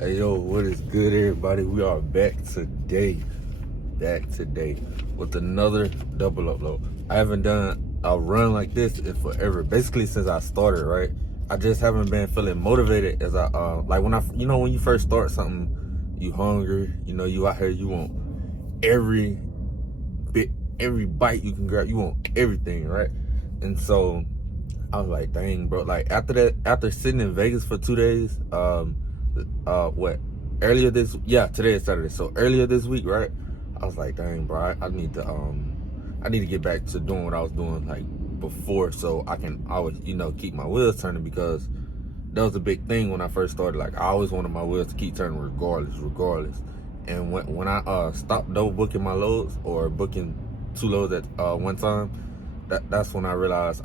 Hey yo, what is good, everybody? We are back today with another double upload. I haven't done a run like this in forever, basically since I started, right? I just haven't been feeling motivated as I like when when you first start something, you hungry, you out here, you want every bit, every bite you can grab, you want everything, right? And so I was like, dang, bro. Like after sitting in Vegas for 2 days, what? Today is Saturday. So earlier this week, right? I was like, dang, bro. I need to get back to doing what I was doing like before, so I can always, keep my wheels turning, because that was a big thing when I first started. Like I always wanted my wheels to keep turning regardless. And when I stopped double booking my loads or booking 2 loads at one time, that's when I realized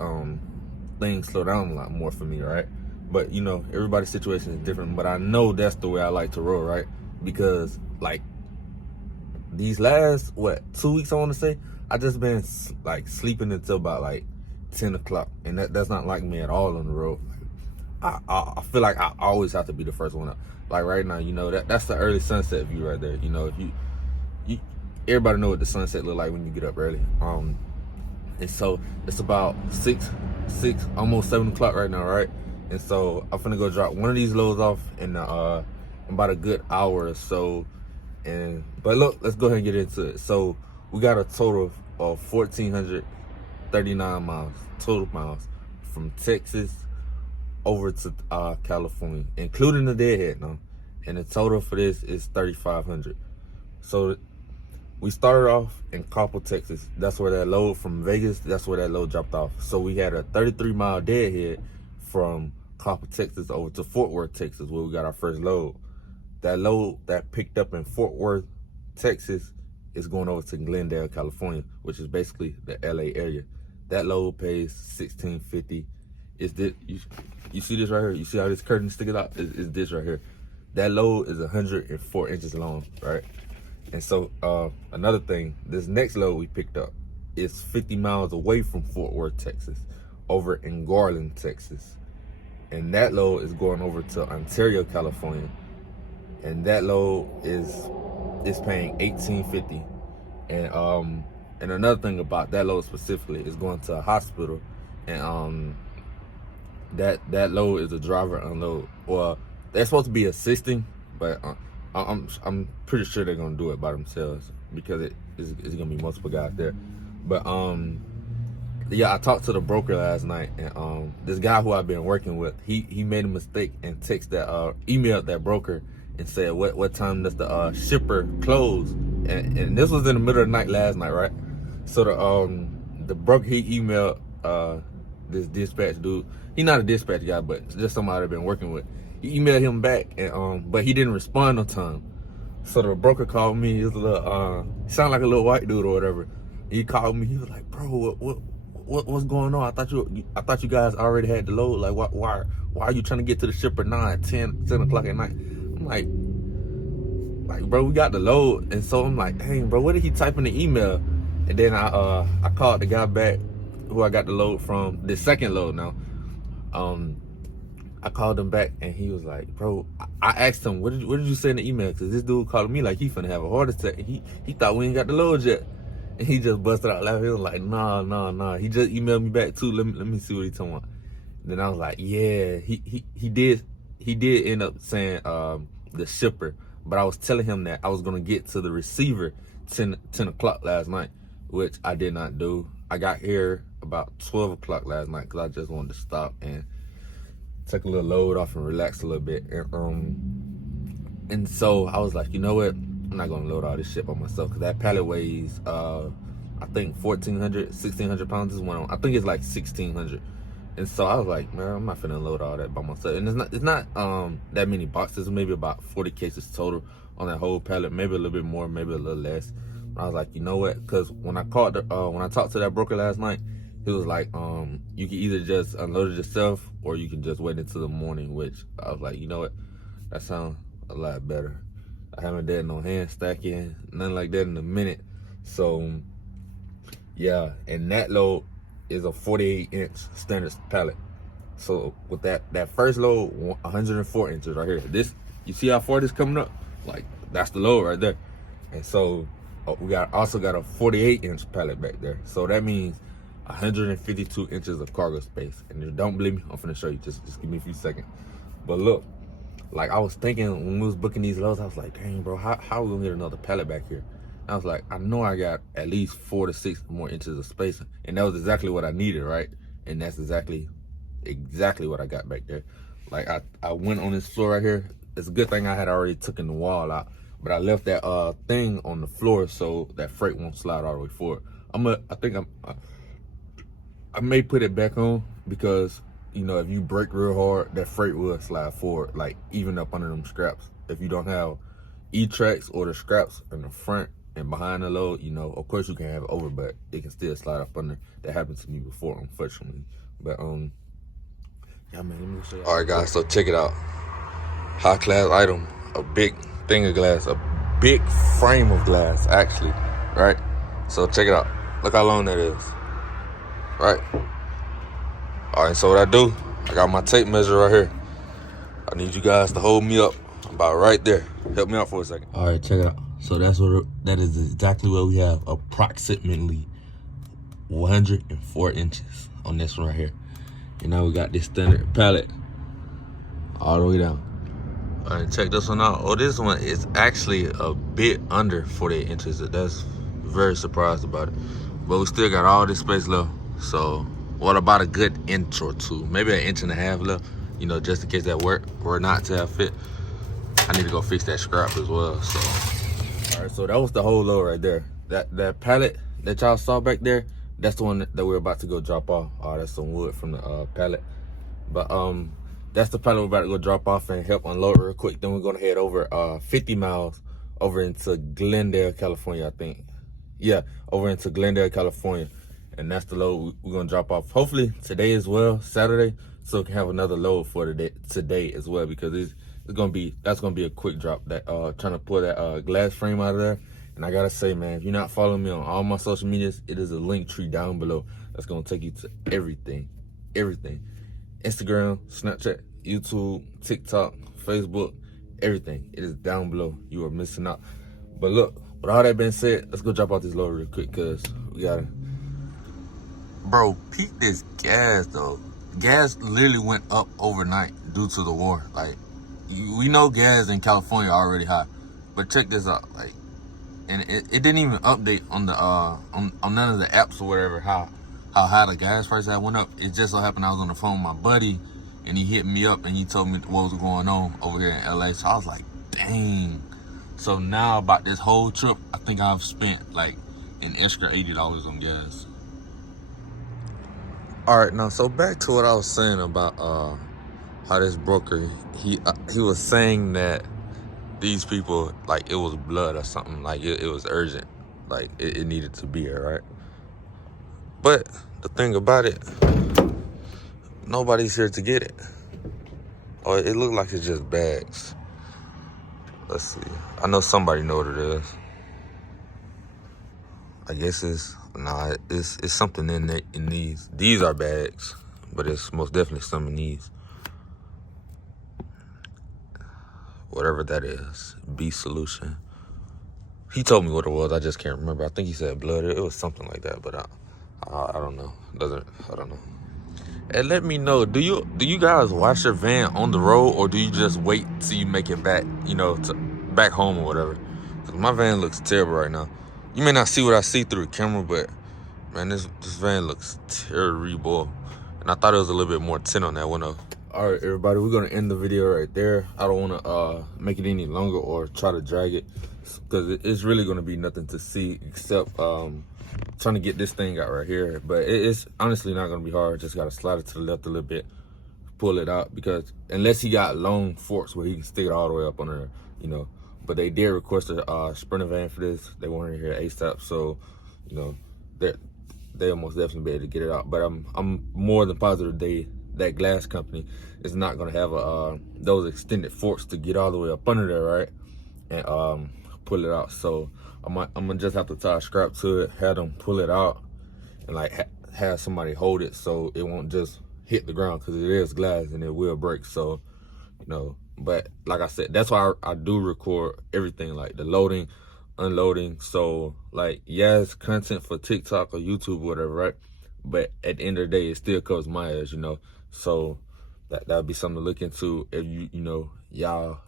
things slow down a lot more for me, right? But everybody's situation is different, but I know that's the way I like to roll, right? Because like these last 2 weeks, I want to say, I just been like sleeping until about like 10 o'clock, and that's not like me at all on the road. I feel like I always have to be the first one up. Like right now, that's the early sunset view right there. If you everybody know what the sunset look like when you get up early. And so it's about six, almost 7 o'clock right now, right? And so I'm finna go drop one of these loads off in about a good hour or so. But look, let's go ahead and get into it. So we got a total of 1,439 miles, total miles, from Texas over to California, including the deadhead now. And the total for this is 3,500. So we started off in Coppell, Texas. That's where that load from Vegas, that's where that load dropped off. So we had a 33-mile deadhead from Coppell, Texas over to Fort Worth, Texas, where we got our first load. That load that picked up in Fort Worth, Texas, is going over to Glendale, California, which is basically the LA area. That load pays $1,650. It's this, you see this right here? You see how this curtain sticking out? Is this right here? That load is 104 inches long, right? And so another thing, this next load we picked up is 50 miles away from Fort Worth, Texas, over in Garland, Texas. And that load is going over to Ontario, California. And that load is paying $1,850. And another thing about that load specifically is going to a hospital, and that load is a driver unload. Well, they're supposed to be assisting, but I'm pretty sure they're gonna do it by themselves, because it's gonna be multiple guys there. But I talked to the broker last night, and this guy who I've been working with, he made a mistake and emailed that broker and said what time does the shipper close, and this was in the middle of the night last night, right? So the broker, he emailed this dispatch dude. He's not a dispatch guy, but just somebody I've been working with. He emailed him back, and but he didn't respond on time. So the broker called me. He was a little sound like a little white dude or whatever. He called me. He was like, "Bro, what's going on? I thought you guys already had the load. Like, why are you trying to get to the shipper now at 10 o'clock at night?" I'm like, bro, we got the load. And so I'm like, dang, bro, what did he type in the email? And then I called the guy back who I got the load from, the second load now. I called him back, and he was like, bro, I asked him, what did you say in the email? Because this dude called me like he finna have a heart attack. He thought we ain't got the load yet. And he just busted out laughing. He was like, nah. He just emailed me back too. Let me see what he talking about. Then I was like, yeah, he did end up saying the shipper, but I was telling him that I was gonna get to the receiver 10 o'clock last night, which I did not do. I got here about 12 o'clock last night because I just wanted to stop and take a little load off and relax a little bit. And so I was like, you know what? I'm not gonna load all this shit by myself, because that pallet weighs I think 1,600 pounds. Is one on, I think it's like 1,600. And so I was like, man, I'm not finna load all that by myself. And it's not that many boxes, maybe about 40 cases total on that whole pallet, maybe a little bit more, maybe a little less. I was like, you know what? Because when I talked to that broker last night, he was like, you can either just unload it yourself, or you can just wait until the morning. Which I was like, you know what? That sounds a lot better. I haven't done no hand stacking, nothing like that in a minute. So yeah, and that load is a 48-inch standard pallet. So with that first load, 104 inches right here. This You see how far this coming up? Like, that's the load right there. And so we also got a 48-inch pallet back there. So that means 152 inches of cargo space. And if you don't believe me, I'm finna show you. Just give me a few seconds. But look, like I was thinking when we was booking these loads, I was like, dang, bro, how we gonna get another pallet back here? And I was like, I know I got at least 4 to 6 more inches of space. And that was exactly what I needed, right? And that's exactly what I got back there. Like I went on this floor right here. It's a good thing I had already taken the wall out, but I left that thing on the floor so that freight won't slide all the way forward. I may put it back on because, you know, if you brake real hard, that freight will slide forward, like even up under them straps. If you don't have E-tracks or the straps in the front and behind the load, you know, of course you can have it over, but it can still slide up under. That happened to me before, unfortunately. But yeah, man, let me show you. All right, guys, so check it out. High class item, a big thing of glass, a big frame of glass, actually, right? So check it out. Look how long that is, right? All right, so what I do, I got my tape measure right here. I need you guys to hold me up about right there. Help me out for a second. All right, check it out. So that is exactly what we have, approximately 104 inches on this one right here. And now we got this standard pallet all the way down. All right, check this one out. Oh, this one is actually a bit under 48 inches. That's very surprised about it. But we still got all this space left. So what about a good inch or two? Maybe an inch and a half left, you know, just in case that work or not to have fit. I need to go fix that scrap as well, so. All right, so that was the whole load right there. That pallet that y'all saw back there, that's the one that we're about to go drop off. Oh, that's some wood from the pallet. But that's the pallet we're about to go drop off and help unload real quick. Then we're gonna head over 50 miles over into Glendale, California, I think. Yeah, over into Glendale, California. And that's the load we're gonna drop off. Hopefully today as well, Saturday, so we can have another load for today as well, because that's gonna be a quick drop. That trying to pull that glass frame out of there. And I gotta say, man, if you're not following me on all my social medias, it is a link tree down below that's gonna take you to everything. Instagram, Snapchat, YouTube, TikTok, Facebook, everything. It is down below. You are missing out. But look, with all that being said, let's go drop out this load real quick, cause we gotta. Bro, peep this gas though. Gas literally went up overnight due to the war. Like, we know gas in California already high, but check this out. Like, and it didn't even update on the on none of the apps or whatever how high the gas price had went up. It just so happened I was on the phone with my buddy, and he hit me up and he told me what was going on over here in LA. So I was like, dang. So now about this whole trip, I think I've spent like an extra $80 on gas. All right, now so back to what I was saying about how this broker, he was saying that these people, like, it was blood or something, like it was urgent, like it needed to be here, right? But the thing about it, nobody's here to get it. Or it looked like it's just bags. Let's see. I know somebody know what it is. I guess it's something in these. These are bags, but it's most definitely some in these. Whatever that is, B Solution. He told me what it was. I just can't remember. I think he said blood. It was something like that, but I don't know. I don't know. And let me know, do you guys wash your van on the road, or do you just wait till you make it back, you know, to back home or whatever? Because my van looks terrible right now. You may not see what I see through the camera, but man, this van looks terrible. And I thought it was a little bit more tint on that one though. All right, everybody, we're gonna end the video right there. I don't wanna make it any longer or try to drag it, because it's really gonna be nothing to see except trying to get this thing out right here. But it's honestly not gonna be hard. Just gotta slide it to the left a little bit, pull it out, because unless he got long forks where he can stick it all the way up on there, you know. But they did request a Sprinter van for this. They wanted to hear ASAP, so you know they'll most definitely be able to get it out. But I'm more than positive that glass company is not gonna have those extended forks to get all the way up under there, right, and pull it out. So I'm gonna just have to tie a scrap to it, have them pull it out, and like have somebody hold it so it won't just hit the ground, because it is glass and it will break. So you know, But like I said, that's why I do record everything, like the loading, unloading. So like, yeah, it's content for TikTok or YouTube or whatever, right? But at the end of the day, it still covers my ass, you know. So that would be something to look into if y'all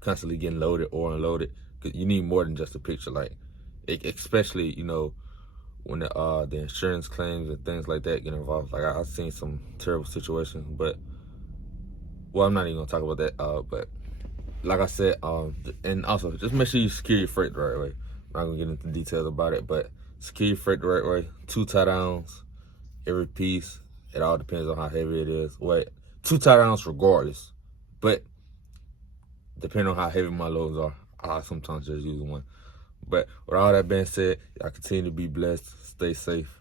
constantly getting loaded or unloaded. 'Cause you need more than just a picture, like especially when the insurance claims and things like that get involved. Like I've seen some terrible situations, but well, I'm not even gonna talk about that. But like I said, and also just make sure you secure your freight the right way. I'm not gonna get into details about it, but secure your freight the right way. 2 tie downs every piece. It all depends on how heavy it is. Wait, 2 tie downs regardless, but depending on how heavy my loads are, I sometimes just use one. But with all that being said, I continue to be blessed, stay safe,